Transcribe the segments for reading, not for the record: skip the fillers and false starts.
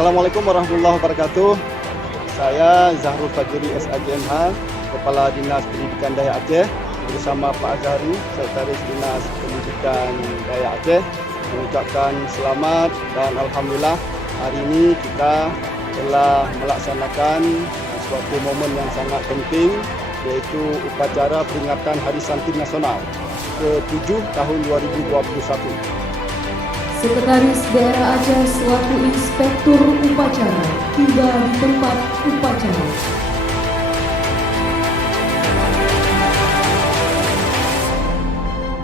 Assalamualaikum warahmatullahi wabarakatuh. Saya Zahrul Fajri SAJMH, Kepala Dinas Pendidikan Dayak Aceh, bersama Pak Azhari, Sekretaris Dinas Pendidikan Dayak Aceh, mengucapkan selamat dan alhamdulillah hari ini kita telah melaksanakan suatu momen yang sangat penting, yaitu upacara peringatan Hari Santri Nasional ke-7 tahun 2021. Sekretaris Daerah Aceh selaku Inspektur Upacara tiba di tempat upacara.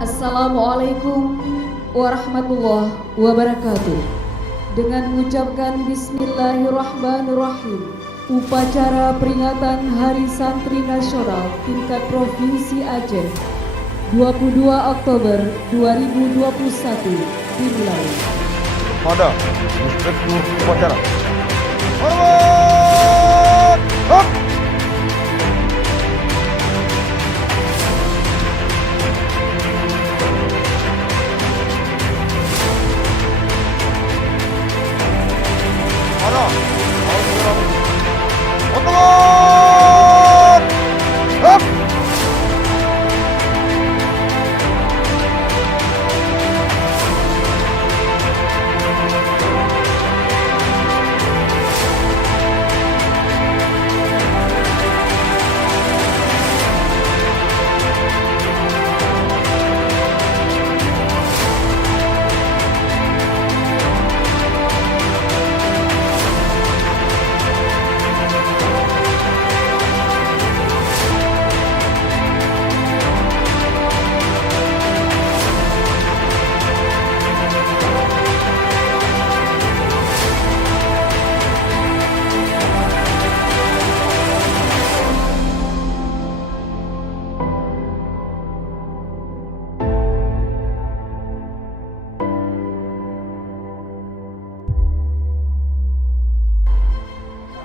Assalamualaikum warahmatullahi wabarakatuh. Dengan mengucapkan Bismillahirrahmanirrahim, upacara peringatan Hari Santri Nasional tingkat Provinsi Aceh 22 Oktober 2021 dimulai. Pada Inspektur Upacara. Hormat! Hop! Pada Hormat! Hop!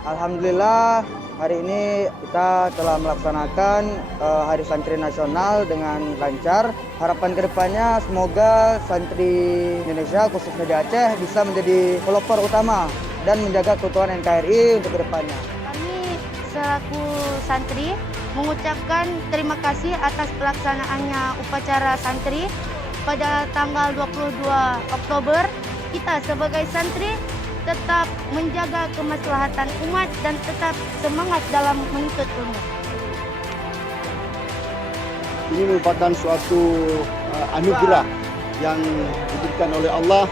Alhamdulillah hari ini kita telah melaksanakan Hari Santri Nasional dengan lancar. Harapan kedepannya semoga santri Indonesia khususnya di Aceh bisa menjadi pelopor utama dan menjaga keutuhan NKRI untuk kedepannya. Kami selaku santri mengucapkan terima kasih atas pelaksanaannya upacara santri pada tanggal 22 Oktober. Kita sebagai santri tetap menjaga kemaslahatan umat dan tetap semangat dalam menuntut ilmu. Ini merupakan suatu anugerah yang diberikan oleh Allah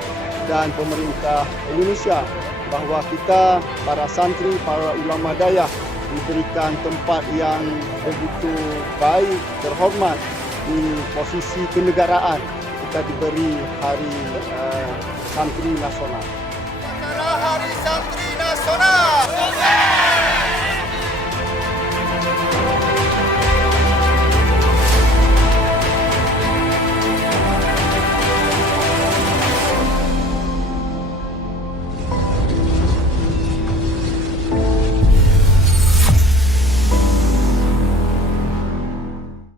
dan pemerintah Indonesia, bahwa kita para santri, para ulama Dayak diberikan tempat yang begitu baik, terhormat di posisi kenegaraan. Kita diberi Hari Santri Nasional. Hari Santri Nasional.